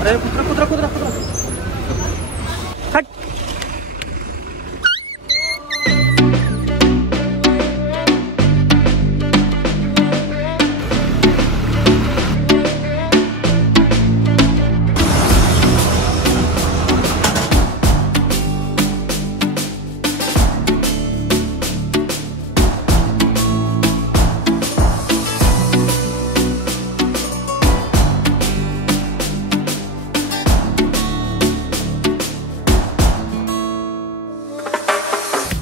अरे कुत्रा कुत्रा कुत्रा कुत्रा हट.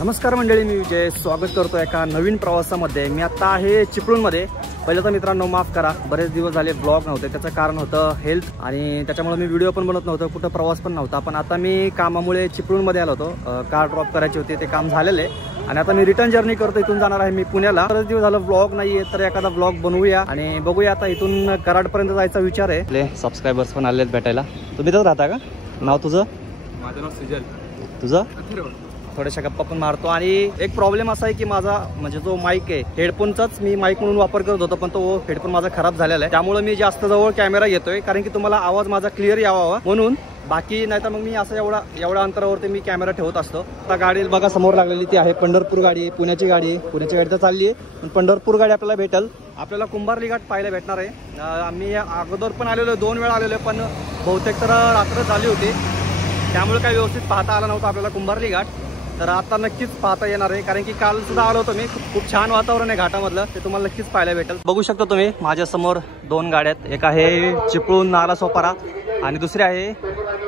नमस्कार मंडळी, मी विजय स्वागत करतो एका नवीन प्रवासामध्ये. मी आता आहे चिपळूणमध्ये. पहिलं तर मित्रांनो माफ करा, बरेच दिवस झाले ब्लॉग नव्हते. त्याचं कारण होतं हेल्थ आणि त्याच्यामुळे मी व्हिडिओ पण बनवत नव्हतं, कुठं प्रवास पण नव्हता. पण आता मी कामामुळे चिपळूणमध्ये आलो होतो. कार ड्रॉप करायची होती, ते काम झालेलं आहे आणि आता मी रिटर्न जर्नी करतो. इथून जाणार आहे मी पुण्याला. बरेच दिवस झालं ब्लॉग नाहीये, तर एखादा ब्लॉग बनवूया आणि बघूया. आता इथून कराडपर्यंत जायचा विचार आहे. आपले सबस्क्रायबर्स पण आलेत भेटायला. तुम्ही तर राहता का? नाव तुझं? माझं नाव सुजल. तुझं? थोड्याशा गप्पा पण मारतो. आणि एक प्रॉब्लेम असा आहे की माझा म्हणजे जो माईक आहे, हेडफोनचाच मी माईक म्हणून वापर करत होतो, पण तो हेडफोन माझा खराब झालेला आहे. त्यामुळे मी जास्त जवळ कॅमेरा घेतोय, कारण की तुम्हाला आवाज माझा क्लिअर यावा म्हणून. बाकी नाही तर मग मी असं एवढ्या अंतरावरती मी कॅमेरा ठेवत असतो. आता गाडी बघा समोर लागलेली ती आहे पंढरपूर गाडी. पुण्याची गाडी तर चालली आहे, पण पंढरपूर गाडी आपल्याला भेटेल. आपल्याला कुंभारली घाट पाहायला भेटणार आहे. आम्ही अगोदर पण आलेलो, 2 वेळा आलेलो, पण बहुतेक तर रात्र झाली होती, त्यामुळे काही व्यवस्थित पाहता आला नव्हता आपल्याला कुंभारली घाट. तर आता नक्कीच पाहता येणार आहे, कारण की काल सुद्धा आलो होतो मी. खूप छान वातावरण आहे घाटामधलं, ते तुम्हाला नक्कीच पाहायला भेटेल. बघू शकता तुम्ही माझ्यासमोर 2 गाड्या आहेत. एक आहे चिपळूण नालासोपारा आणि दुसरी आहे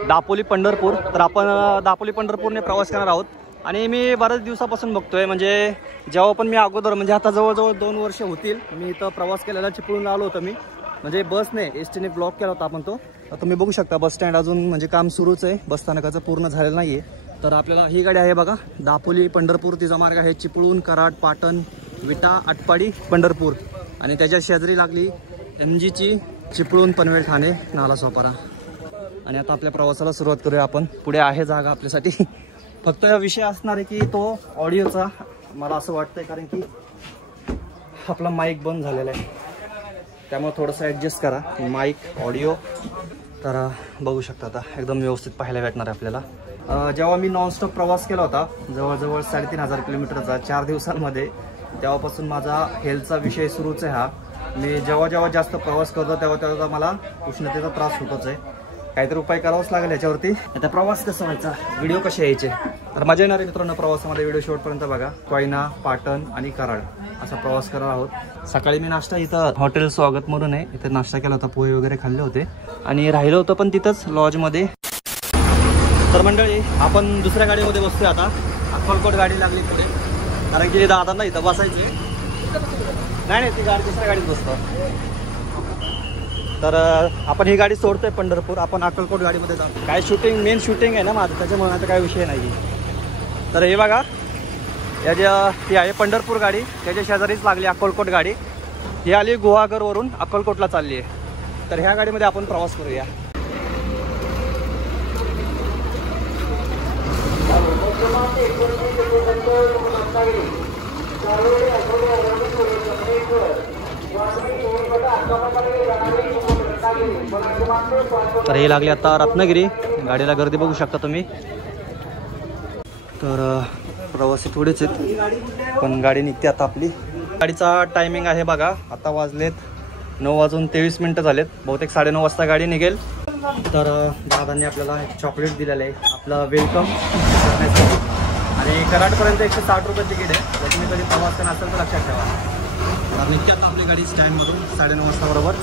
दापोली पंढरपूर. तर आपण दापोली पंढरपूरने प्रवास करणार आहोत. आणि मी बऱ्याच दिवसापासून बघतोय, म्हणजे जेव्हा पण मी अगोदर म्हणजे आता जवळजवळ 2 वर्ष होतील मी इथं प्रवास केलेला. चिपळूणला आलो होतो मी, म्हणजे बसने एसटीने ब्लॉक केला होता आपण तो. तुम्ही बघू शकता बस स्टँड अजून म्हणजे काम सुरूच आहे, बस स्थानकाचं पूर्ण झालेलं नाहीये. तर आपल्याला ही गाडी आहे बघा, दापोली पंढरपूर. तिचा मार्ग आहे चिपळूण, कराड, पाटण, विटा, आटपाडी, पंढरपूर. आणि त्याच्या शेजारी लागली MGची चिपळूण, पनवेल, ठाणे, नालासोपारा. आणि आता आपल्या प्रवासाला सुरुवात करूया आपण. पुढे आहे जागा आपल्यासाठी. फक्त विषय असणार आहे की तो ऑडिओचा, मला असं वाटतंय, कारण की आपला माईक बंद झालेला आहे, त्यामुळे थोडंसं ॲडजस्ट करा माईक ऑडिओ. तर बघू शकता आता एकदम व्यवस्थित पाहायला भेटणार आहे आपल्याला. जेव्हा मी नॉनस्टॉप प्रवास केला होता जवळजवळ 3,500 किलोमीटरचा 4 दिवसांमध्ये, तेव्हापासून माझा हेल्थचा विषय सुरूच आहे हा. मी जेव्हा जास्त प्रवास करतो तेव्हा मला उष्णतेचा त्रास होतोच आहे. काहीतरी उपाय करावाच लागेल याच्यावरती. आता प्रवास कसा व्हायचा, व्हिडिओ कसे यायचे, तर मजा येणार आहे मित्रांनो प्रवासामध्ये. व्हिडिओ शेवटपर्यंत बघा. कोयना, पाटण आणि कराड असा प्रवास करणार आहोत. सकाळी मी नाश्ता इथं हॉटेल स्वागत म्हणून आहे, इथे नाश्ता केला होता, पोहे वगैरे खाल्ले होते आणि राहिलो होतं पण तिथंच लॉजमध्ये. तर मंडळी आपण दुसऱ्या गाडीमध्ये बसतोय आता. अक्कलकोट गाडी लागली पुढे, कारण की दादांना इथं बसायचे. नाही ती गाडी दुसऱ्या गाडीत बसतो. तर आपण ही गाडी सोडतोय पंढरपूर, आपण अक्कलकोट गाडीमध्ये जाऊ. काय शूटिंग, मेन शूटिंग आहे ना माझं, त्याच्यामुळे आता काय विषय नाही. तर हे बघा, ही आहे पंढरपूर गाडी, त्याच्या शेजारीच लागली अक्कलकोट गाडी. ही आली गुहागरवरून अक्कलकोटला चालली आहे. तर ह्या गाडीमध्ये आपण प्रवास करूया. तर हे लागले आता रत्नागिरी. गाडीला गर्दी बघू शकता तुम्ही. तर प्रवासी थोडेच आहेत, पण गाडी निघते आता आपली. गाडीचा टायमिंग आहे बघा, आता वाजलेत 9:23 झालेत. बहुतेक 9:30 वाजता गाडी निघेल. तर दादांनी आपल्याला एक चॉकलेट दिलेलं आहे आपलं वेलकम करण्यासाठी. आणि कराडपर्यंत 160 रुपये तिकीट आहे. जर तुम्ही कधी प्रवास करणार असेल तर लक्षात ठेवा. तर निघते आता आपली गाडी स्टँडमधून 9:30 वाजता बरोबर.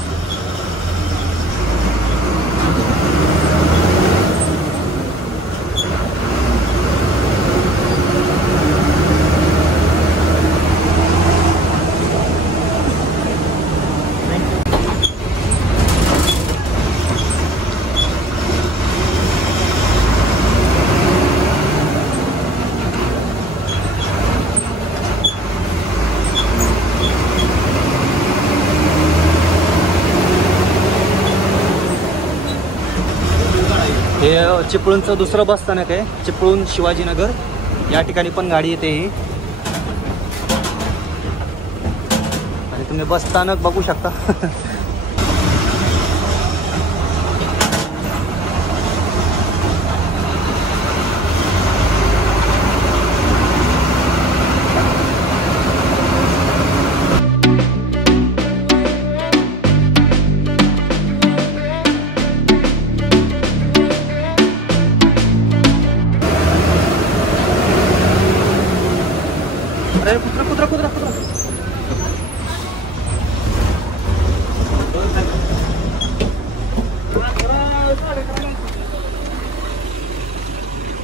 हे चिपळूणचं दुसरं बस स्थानक आहे, चिपळूण शिवाजीनगर. या ठिकाणी पण गाडी येते ही. आणि तुम्ही बस स्थानक बघू शकता.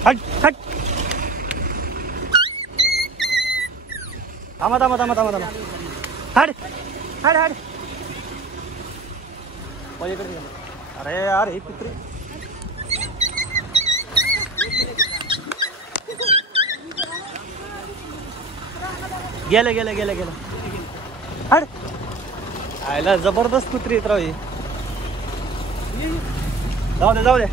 हट हट थांबा थांबा थांबा थांबा थांबा हट हट हट पलीकडे अरे यार हे कुत्री गेलं गेलं गेलं गेलं हट आयला जबरदस्त कुत्री येत राव जाऊ दे जाऊ दे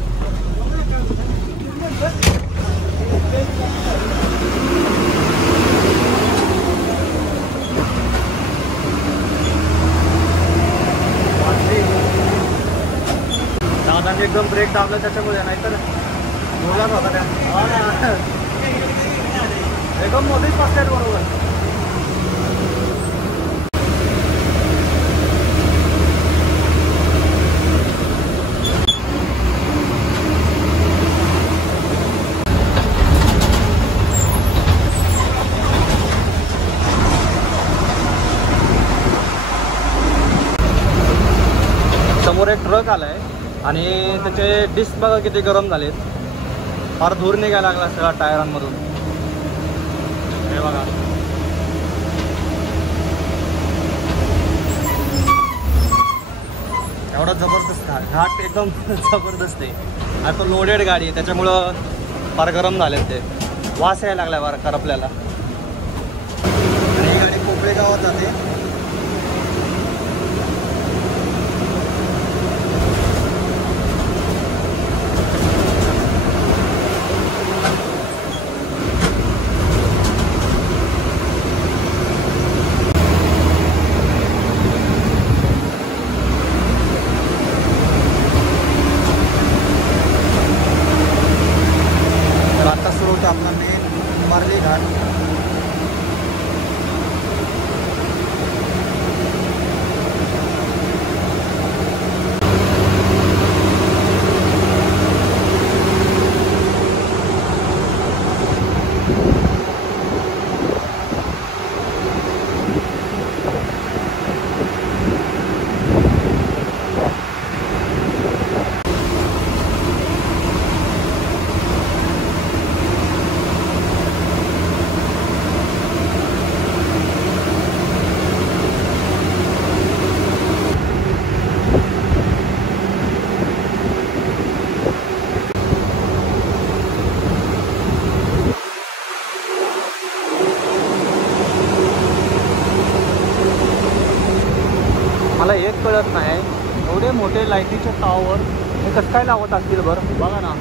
दादाने एकदम ब्रेक दाबला त्याच्यामुळे नाहीतर बोलाच होता त्या एकदम मोठीच पास बरोबर समोर एक ट्रक आलाय आणि त्याचे डिस्क बघा किती गरम झालेत फार धूर निघायला लागला सगळ्या टायरांमधून हे बघा एवढा जबरदस्त घाट एकदम जबरदस्त आहे आता तो लोडेड गाडी आहे त्याच्यामुळं फार गरम झालेत ते वास यायला लागला बरं करपल्याला आणि ही गाडी कोपळे गावात जाते आपला मेन कुंभारली घाट मला एक कळत नाही एवढे मोठे लाईटीचे टॉवर हे कसं काय लावत असतील बरं बघा ना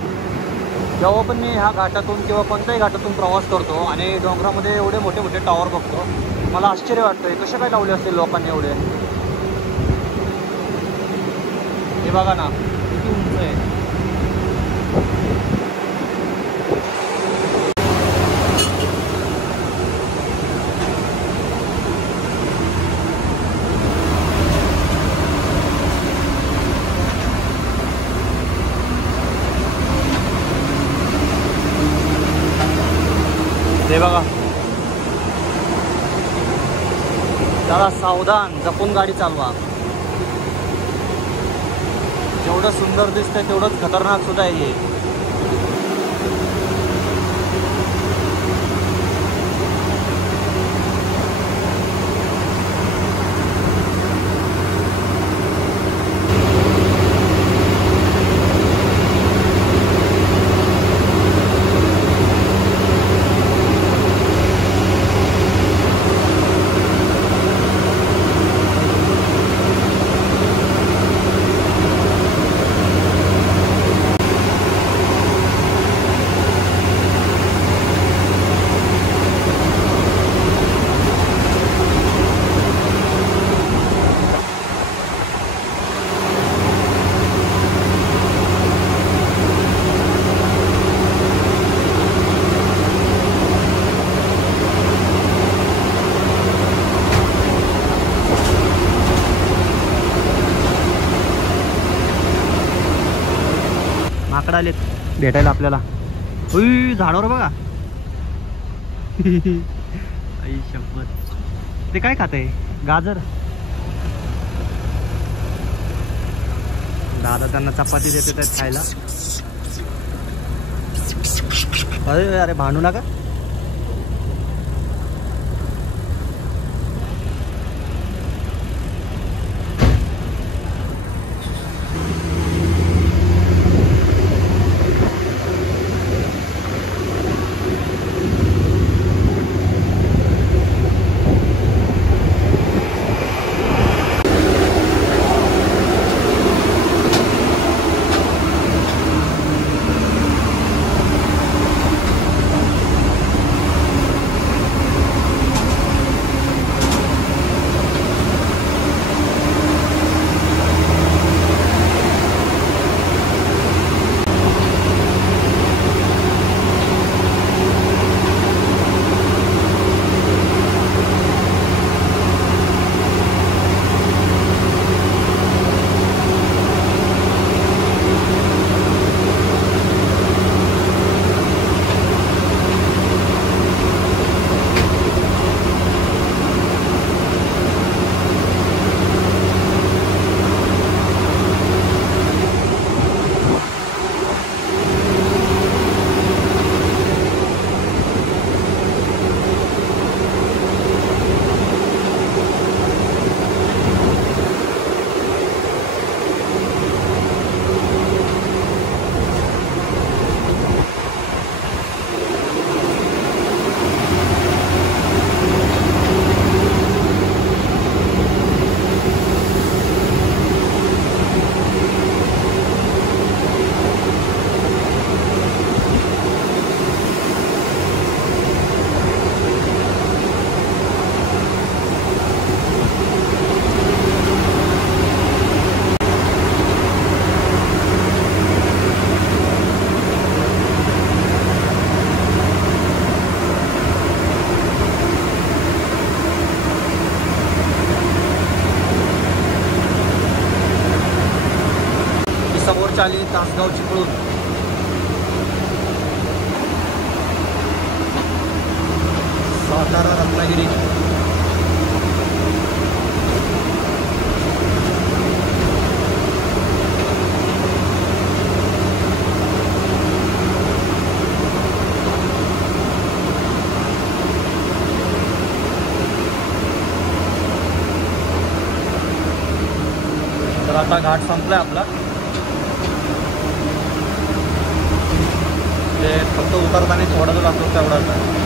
जेव्हा पण मी ह्या घाटातून किंवा कोणत्याही घाटातून प्रवास करतो आणि डोंगरामध्ये एवढे मोठे मोठे टॉवर बघतो मला आश्चर्य वाटतं कसे काय लावले असतील लोकांनी एवढे हे बघा ना किती उंच आहे हे बघा जरा सावधान जपून गाडी चालवा जेवढं सुंदर दिसतंय तेवढंच खतरनाक सुद्धा आहे माकड आलेत भेटायला आपल्याला उई झाडावर बघा आई शपथ ते काय खात आहे गाजर दादा त्यांना चपाती देते त्यात खायला. अरे अरे भांडू नका. चाली तासगाव चिपळूण. सातारा रत्नागिरी. तर आता घाट संपलाय आपला. ते फक्त उतरताना थोडा जो लागतो तेवढाच आहे.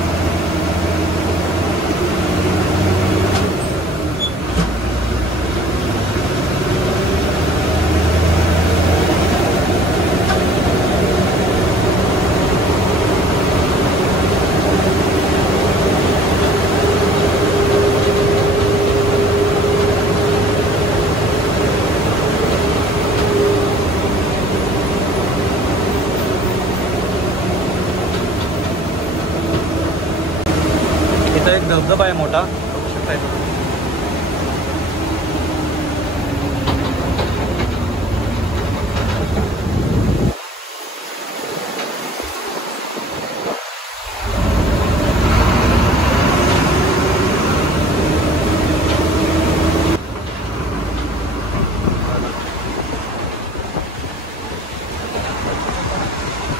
इथं एक धबधबा आहे मोठा, बघू शकता तुम्ही.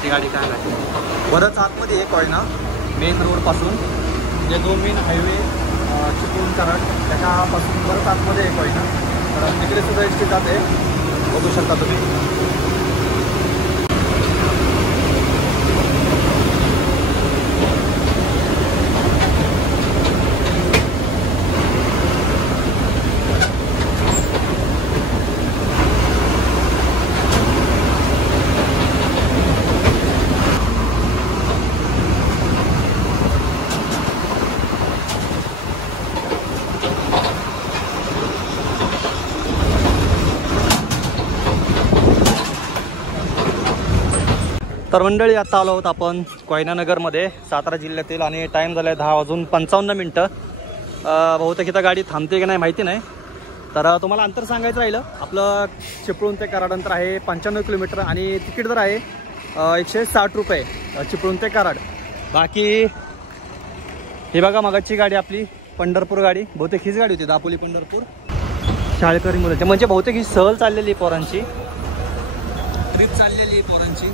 ती गाडी काय नाही. बरंच आतमध्ये एक आहे ना मेन रोडपासून, जे दोन मेन हायवे चिपळूण कराड त्याच्यापासून बरंच आतमध्ये एक आहे ना, तर तिकडे सुद्धा एस टी जाते, बघू शकता तुम्ही. तर मंडळी आता आलो आहोत आपण कोयनानगरमध्ये, सातारा जिल्ह्यातील, आणि टाईम झाला आहे 10:55. बहुतेक इथं गाडी थांबते की नाही माहिती नाही. तर तुम्हाला अंतर सांगायचं राहिलं, आपलं चिपळूण ते कराड अंतर आहे 95 किलोमीटर आणि तिकीट दर आहे 160 रुपये चिपळूण ते कराड. बाकी हे बघा मगाची गाडी आपली पंढरपूर गाडी, बहुतेक हीच गाडी होती दापोली पंढरपूर शाळकरी मुलांची, म्हणजे बहुतेक ही सहल चाललेली पोरांची. ट्रिप चाललेली पोरांची.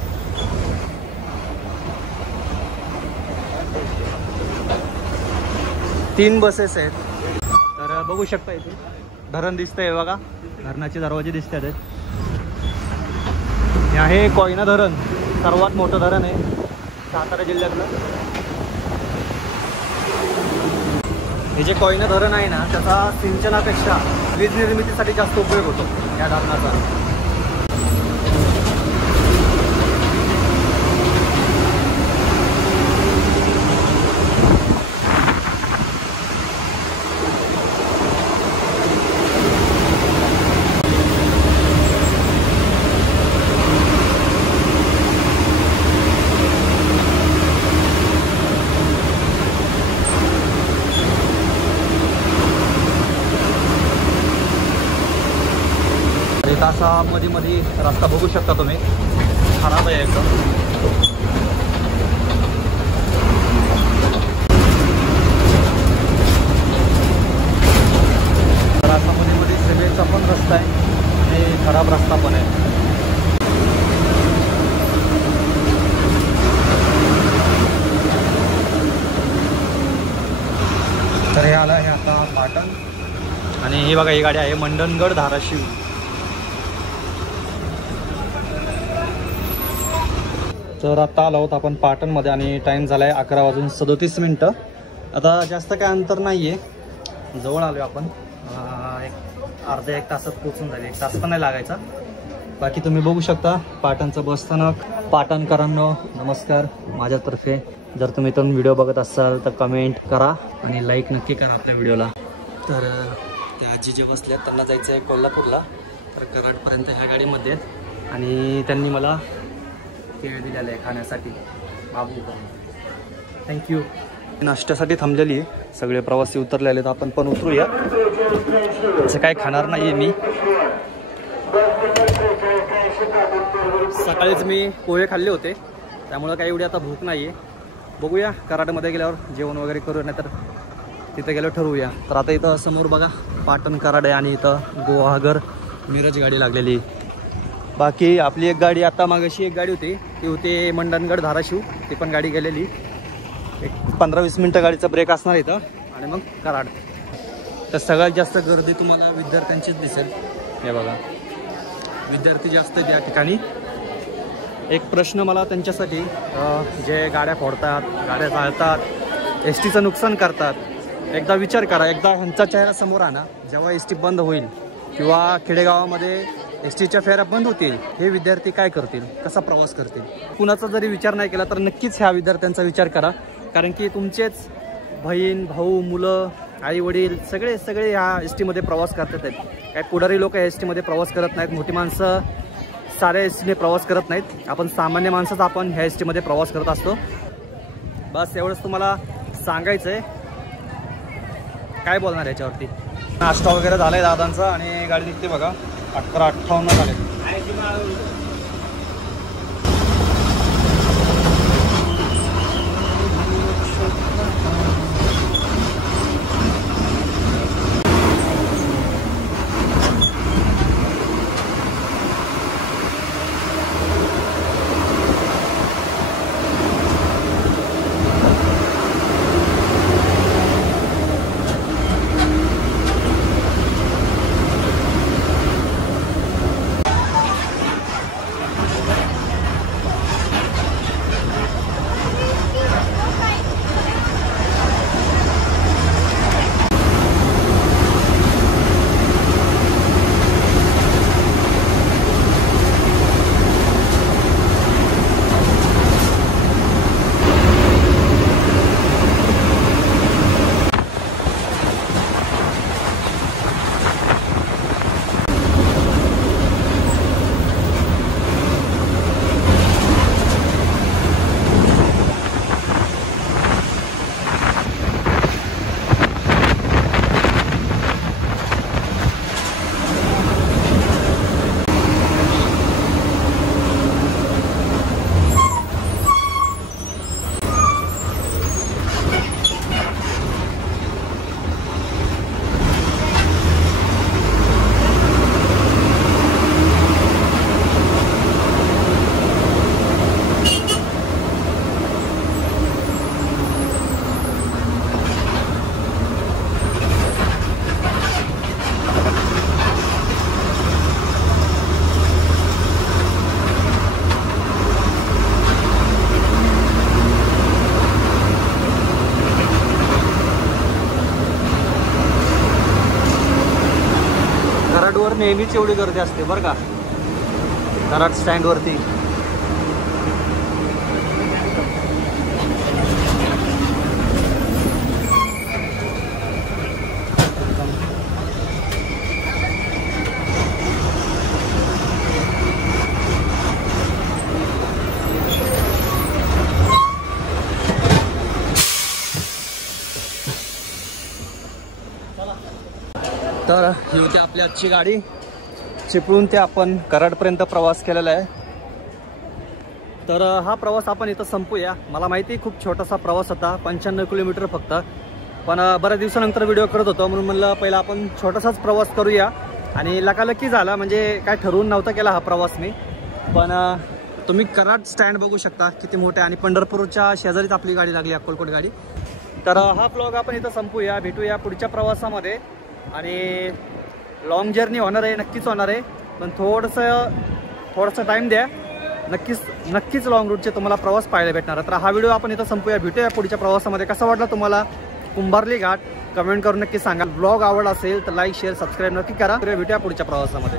तीन बसेस आहेत. तर बघू शकता इथे धरण दिसतंय बघा, धरणाचे दरवाजे दिसत आहेत. हे आहे कोयना धरण, सर्वात मोठं धरण आहे सातारा जिल्ह्यातलं. हे जे कोयना धरण आहे ना, त्याचा सिंचनापेक्षा वीज निर्मितीसाठी जास्त उपयोग होतो या धरणाचा. असा मध्ये मध्ये रस्ता बघू शकता तुम्ही, खराब आहे एकदम. तर असा मध्ये मध्ये सिमेंटचा पण रस्ता आहे आणि खराब रस्ता पण आहे. तर हे आलं, हे आता पाटण. आणि ही बघा, ही गाडी आहे मंडणगड धाराशिव. तर आता आलो आहोत आपण पाटणमध्ये आणि टाईम झाला आहे 11:37. आता जास्त काय अंतर नाही आहे, जवळ आलो आपण. एक अर्ध्या एक तासात पोचून जाईल, 1 तास पण नाही लागायचा. बाकी तुम्ही बघू शकता पाटणचं बसस्थानक. पाटणकरांनो नमस्कार माझ्यातर्फे. जर तुम्ही इथून व्हिडिओ बघत असाल तर कमेंट करा आणि लाईक नक्की करा आपल्या व्हिडिओला. तर त्या आजी जे बसल्यात त्यांना जायचं आहे कोल्हापूरला, तर कराडपर्यंत ह्या गाडीमध्ये आहेत. आणि त्यांनी मला केळ दिलेलं आहे खाण्यासाठी. बाबू थँक्यू. नाश्त्यासाठी थांबलेली आहे, सगळे प्रवासी उतरलेले आहेत, आपण पण उतरूया. असं काय खाणार नाही आहे मी. सकाळीच मी पोहे खाल्ले होते, त्यामुळं काही एवढी आता भूक नाही आहे. बघूया कराडमध्ये गेल्यावर जेवण वगैरे करू, नाही तर तिथे गेल्यावर ठरवूया. तर आता इथं समोर बघा पाटण कराड आहे आणि इथं गुहागर मिरज गाडी लागलेली. बाकी आपली एक गाडी, आता मागाशी एक गाडी होती, ती होती मंडणगड धाराशिव, ती पण गाडी गेलेली. एक 15-20 मिनटं गाडीचा ब्रेक असणार इथं आणि मग कराड. तर सगळ्यात जास्त गर्दी तुम्हाला विद्यार्थ्यांचीच दिसेल. हे बघा विद्यार्थी जास्त आहेत या ठिकाणी. एक प्रश्न मला त्यांच्यासाठी, जे गाड्या फोडतात, गाड्या जाळतात, एस टीचं नुकसान करतात, एकदा विचार करा. एकदा ह्यांचा चेहरा समोर आणा जेव्हा एस टी बंद होईल किंवा खेडेगावामध्ये एस टीच्या फेऱ्या बंद होतील, हे विद्यार्थी काय करतील, कसा प्रवास करतील. कुणाचा जरी विचार नाही केला तर नक्कीच ह्या विद्यार्थ्यांचा विचार करा. कारण की तुमचेच बहीण भाऊ मुलं आई वडील सगळे ह्या एस टीमध्ये प्रवास करतात आहेत. काय पुढारी लोक एस टीमध्ये प्रवास करत नाहीत, मोठी माणसं साऱ्या एस टीने प्रवास करत नाहीत. आपण सामान्य माणसाचा आपण ह्या एस टीमध्ये प्रवास करत असतो. बस एवढंच तुम्हाला सांगायचं आहे. काय बोलणार याच्यावरती. नाश्ता वगैरे झाला आहे दादांचा आणि गाडी निघते बघा. 11:58 झाले. नेहमीच एवढी गर्दी असते बरं का कराड स्टँडवरती. तर ही होती आपली आजची गाडी. चिपळूण ते आपण कराडपर्यंत प्रवास केलेला आहे. तर हा प्रवास आपण इथं संपूया. मला माहिती खूप छोटासा प्रवास होता, 95 किलोमीटर फक्त, पण बऱ्याच दिवसानंतर व्हिडिओ करत होतो म्हणून म्हणलं पहिला आपण छोटासाच प्रवास करूया. आणि लकालकी झाला, म्हणजे काय ठरवून नव्हता केला हा प्रवास मी. पण तुम्ही कराड स्टँड बघू शकता किती मोठे, आणि पंढरपूरच्या शेजारीच आपली गाडी लागली, अक्कलकोट गाडी. तर हा ब्लॉग आपण इथं संपूया. भेटूया पुढच्या प्रवासामध्ये. आणि लॉंग जर्नी होणार आहे, नक्कीच होणार आहे, पण थोडंसं टाईम द्या. नक्कीच लॉंग रूटचे तुम्हाला प्रवास पाहायला भेटणार. तर हा व्हिडिओ आपण इथं संपूया. भेटूया पुढच्या प्रवासामध्ये. कसा वाटला तुम्हाला कुंभारली घाट कमेंट करून नक्की सांगा. ब्लॉग आवडला असेल तर लाईक शेअर सबस्क्राईब नक्की करा. भेटूया पुढच्या प्रवासामध्ये.